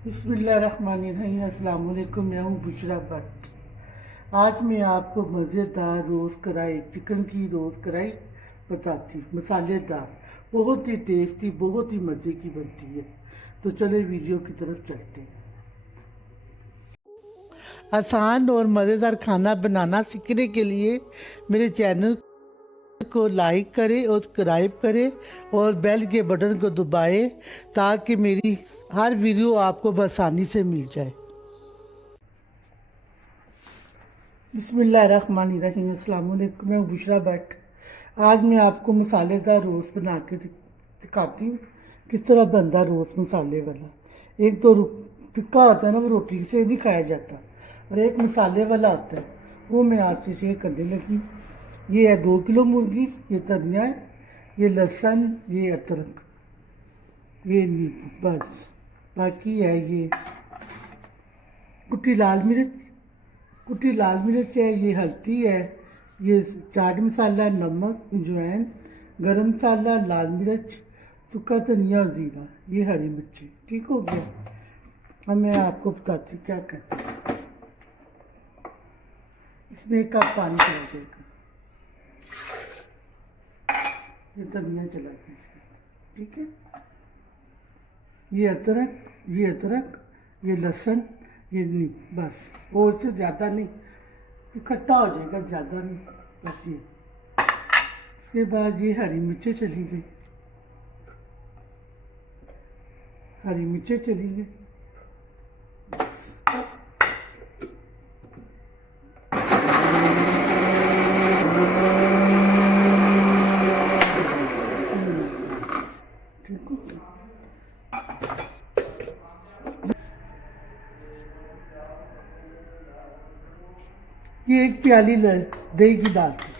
बिस्मिल्लाहिर्रहमानिर्रहीम। अस्सलाम वालेकुम। मैं हूँ बुशरा भट्ट। आज मैं आपको मज़ेदार रोज़ कढ़ाई चिकन की रोज़ कढ़ाई बताती हूँ। मसालेदार, बहुत ही टेस्टी, बहुत ही मज़े की बनती है। तो चले वीडियो की तरफ चलते हैं। आसान और मज़ेदार खाना बनाना सीखने के लिए मेरे चैनल को लाइक करें और सब्सक्राइब करें और बेल के बटन को दबाएं ताकि मेरी हर वीडियो आपको आसानी से मिल जाए। बिस्मिल्लाहिर्रहमानिर्रहीम। अस्सलाम वालेकुम। मैं बुशरा भट्ट। आज मैं आपको मसालेदार रोस्ट बना के दिखाती हूँ किस तरह बनता रोस्ट मसाले वाला। एक तो टिक्का होता है ना, वो रोटी से नहीं खाया जाता, और एक मसाले वाला होता है, वो मैं आपसे शेयर करने लगी। ये है 2 किलो मुर्गी, ये धनिया है, ये लहसुन, ये अदरक, ये नींबू, बस। बाकी है ये कुटी लाल मिर्च, कुटी लाल मिर्च है, ये हल्दी है, ये चाट मसाला, नमक, अजवाइन, गरम मसाला, लाल मिर्च, सूखा धनिया और ज़ीरा, ये हरी मिर्ची। ठीक हो गया। अब मैं आपको बताती हूँ क्या करना है। इसमें 1 कप पानी चला जाएगा, ये धनिया चला गया इसमें, ठीक है। ये अदरक, ये लहसुन, ये नहीं, बस। और से ज़्यादा नहीं, इकट्ठा हो जाएगा, ज़्यादा नहीं, बस ये। इसके बाद ये हरी मिर्चें चली गई, हरी मिर्चें चली गई, ठीक हो। ये 1 प्याली दही की डालती,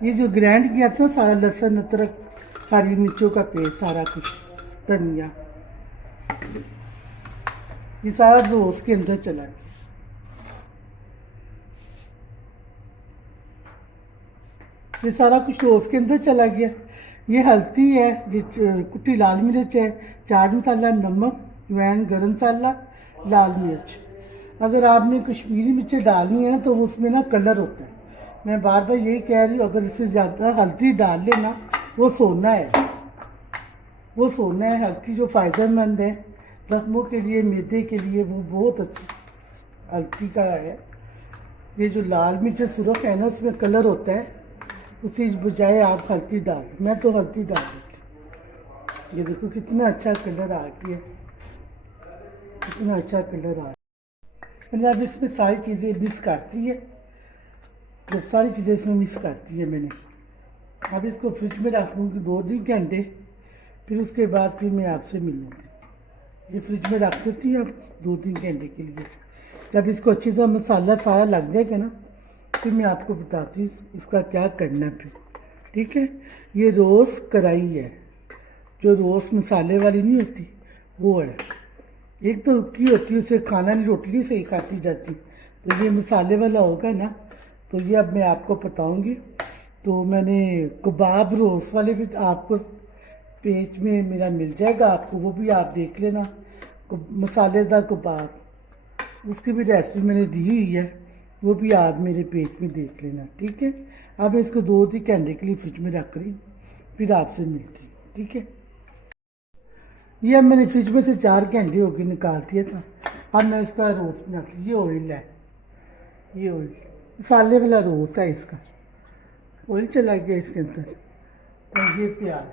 ये जो ग्राइंड किया था सारा, लहसुन, अदरक, हरी मिर्चों का पेस्ट, सारा कुछ, धनिया, ये सारा रोज के अंदर चला गया। ये सारा कुछ रोज के अंदर चला गया। ये हल्दी है, ये कुटी लाल मिर्च है, चाट मसाला, नमक, अजवाइन, गरम मसाला, लाल मिर्च। अगर आपने कश्मीरी मिर्चें डालनी है तो उसमें ना कलर होता है। मैं बार बार यही कह रही हूँ, अगर इससे ज़्यादा हल्दी डाल लेना, वो सोना है, वो सोना है। हल्दी जो फ़ायदेमंद है जख्मों के लिए, मैदे के लिए, वो बहुत अच्छी हल्दी का है। ये जो लाल मिर्च सुरख है ना, उसमें कलर होता है, उसी बजाय आप हल्दी डाल। मैं तो हल्दी डाल देती। ये देखो कितना अच्छा कलर आ गया, कितना अच्छा कलर आ गया। मैंने अब इसमें सारी चीज़ें मिक्स करती है, तो सारी चीज़ें इसमें मिक्स करती है मैंने। अब इसको फ्रिज में रख दूँगी 2-3 घंटे, फिर उसके बाद फिर मैं आपसे मिलूँगी। ये फ्रिज में रख देती हूँ अब 2-3 घंटे के लिए। जब इसको अच्छी तरह मसाला सारा लग जाएगा ना, फिर मैं आपको बताती हूँ इसका क्या करना फिर, ठीक है। ये रोज़ कढ़ाई है, जो रोज़ मसाले वाली नहीं होती, वो है। एक तो रुकी होती है, उसे खाना नहीं, रोटी नहीं सही खाती जाती, तो ये मसाले वाला होगा ना। तो ये अब मैं आपको बताऊंगी। तो मैंने कबाब रोज़ वाले भी आपको पेज में मेरा मिल जाएगा, आपको वो भी आप देख लेना। मसालेदार कबाब, उसकी भी रेसिपी मैंने दी हुई है, वो भी आप मेरे पेज में देख लेना, ठीक है। अब मैं इसको 2-3 घंटे के लिए फ्रिज में रख रही हूँ, फिर आपसे मिलती हूँ, ठीक है। ये अब मैंने फ्रिज में से 4 घंटे हो गए निकाल दिया था। अब मैं इसका रोस्ट बनाती हूँ। ये ऑयल है, ये ऑयल मसाले वाला रोस्ट है, इसका ऑयल चला गया इसके अंदर। और ये प्याज,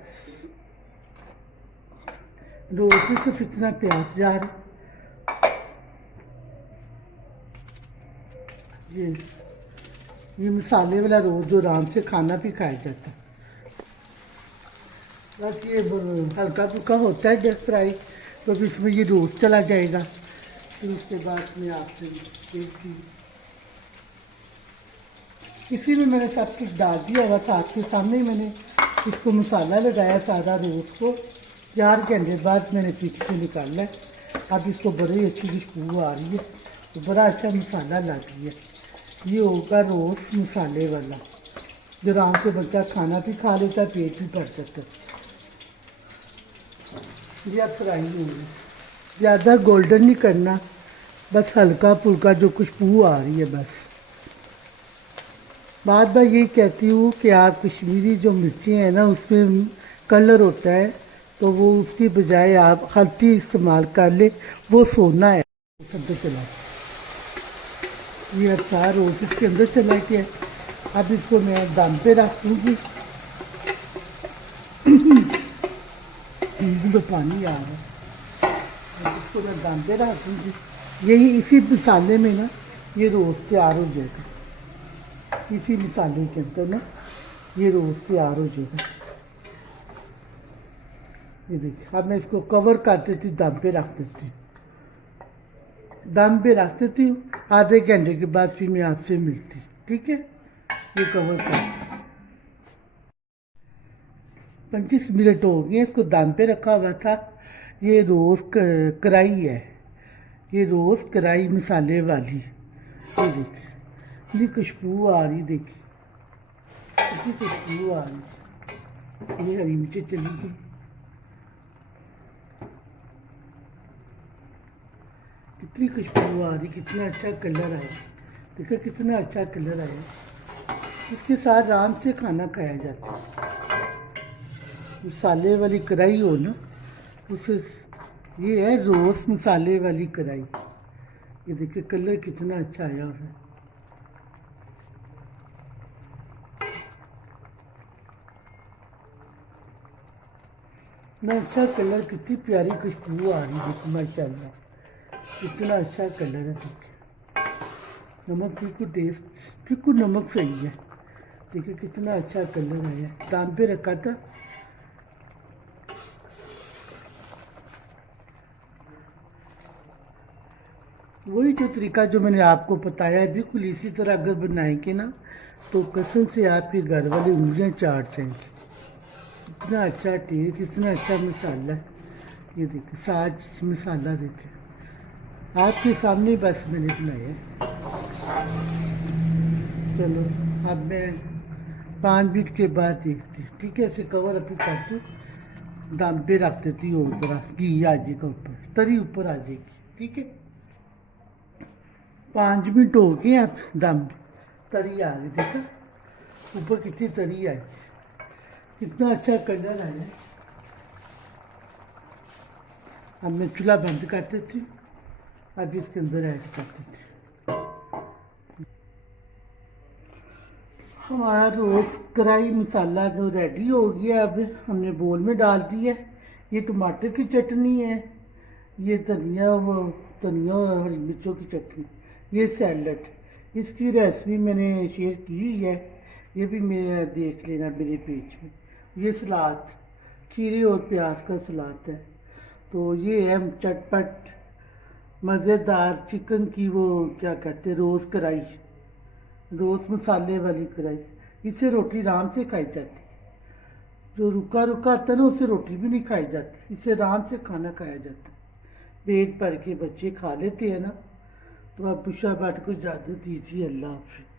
रोस्ट में सिर्फ इतना प्याज जा रहा। ये मसाले वाला रोस्ट जो आराम से खाना भी खाया जाता है। बस ये हल्का फुल्का होता है जब फ्राई, तो फिर इसमें ये रोस्ट चला जाएगा। फिर उसके बाद में आपसे देखती, इसी में मैंने सब कुछ डाल दिया हुआ था, आपके सामने ही मैंने इसको मसाला लगाया सारा रोस्ट को। 4 घंटे बाद मैंने फ्रिज से निकाला है। अब इसको बड़ी अच्छी खुशबू आ रही है, तो बड़ा अच्छा मसाला लग रही है। ये होगा रोस्ट मसाले वाला, जो आराम से बच्चा खाना भी खा लेता है, पेट भी भर जाता है। या फ्राई होंगे, ज़्यादा गोल्डन नहीं करना, बस हल्का फुल्का जो खुशबू आ रही है बस। बात बार यही कहती हूँ कि आप कश्मीरी जो मिर्ची हैं ना उसमें कलर होता है, तो वो उसकी बजाय आप हल्दी इस्तेमाल कर ले, वो सोना है। अंदर चला ये अचार रोज इसके अंदर चला गया। अब इसको मैं दम पे रख दूँगी। तो पानी आ रहा है, अब इसको मैं दम पे रख दूँगी। यही इसी मसाले में ना ये रोज तैयार हो जाएगा, इसी मसाले के अंदर ना ये रोज तैयार हो जाएगा। ये देखिए, अब मैं इसको कवर कर देती हूँ, दम पे रख देती हूँ, दम पे रख देती हूँ। आधे घंटे के बाद फिर मैं आपसे मिलती हूँ, ठीक है। ये कवर कर 25 मिनट हो गए, इसको दम पे रखा हुआ था। ये रोज कढ़ाई है, ये रोज कढ़ाई मसाले वाली। ये देखिए ये खुशबू आ रही, देखिए इतनी खुशबू आ रही। ये हरी मिर्ची चली गई, कितनी खुशबू आ रही, कितना अच्छा कलर आया, देखो कितना अच्छा कलर आया। इसके साथ आराम से खाना खाया जाता है। मसाले वाली कढ़ाई हो ना, उसे ये है रोज मसाले वाली कढ़ाई। ये देखिए कलर कितना अच्छा आया है। इतना अच्छा कलर, कितनी प्यारी खुशबू आ रही है, माशाल्लाह कितना अच्छा कलर है। देखिए नमक बिल्कुल टेस्ट, बिल्कुल नमक सही है। देखिए कितना अच्छा कलर आया, दाम पे रखा था। वही जो तरीका जो मैंने आपको बताया है, बिल्कुल इसी तरह अगर बनाएंगे ना तो कसम से आपके घर वाले उंगलियां चाट जाएंगे। इतना अच्छा टेस्ट, इतना अच्छा मसाला है। ये देखिए साज मसाला देखिए, आपके सामने बस मैंने बनाया है। चलो अब मैं 5 मिनट के बाद देखती हूँ, ठीक है। ऐसे कवर अभी करती हूँ, दम पे रख देती हूँ, और तरह घी आ जाएगा ऊपर, तरी ऊपर आ जाएगी, ठीक है। 5 मिनट हो गए, अब दम तरी आ गई, देखा ऊपर कितनी तरी आई, कितना अच्छा कलर आया। अब मैं चूल्हा बंद कर देती हूँ, अब इसके अंदर ऐड कर देती हूँ। हमारा रोज कढ़ाई मसाला जो रेडी हो गया, अब हमने बोल में डाल दिया। ये टमाटर की चटनी है, ये धनिया और हरी मिर्चों की चटनी, ये सैलड। इसकी रेसिपी मैंने शेयर की हुई है, ये भी मैं देख लेना मेरे पेज में। ये सलाद, खीरे और प्याज का सलाद है। तो ये है चटपट मज़ेदार चिकन की, वो क्या कहते हैं, रोज़ कढ़ाई, रोज़ मसाले वाली कढ़ाई। इससे रोटी आराम से खाई जाती है। जो रुका रुका आता है ना, उससे रोटी भी नहीं खाई जाती, इससे आराम से खाना खाया जाता है। पेट भर के बच्चे खा लेते हैं ना। तो आप बुशा बाट को इजाज़त दीजिए, अल्लाह हाफ़िज़।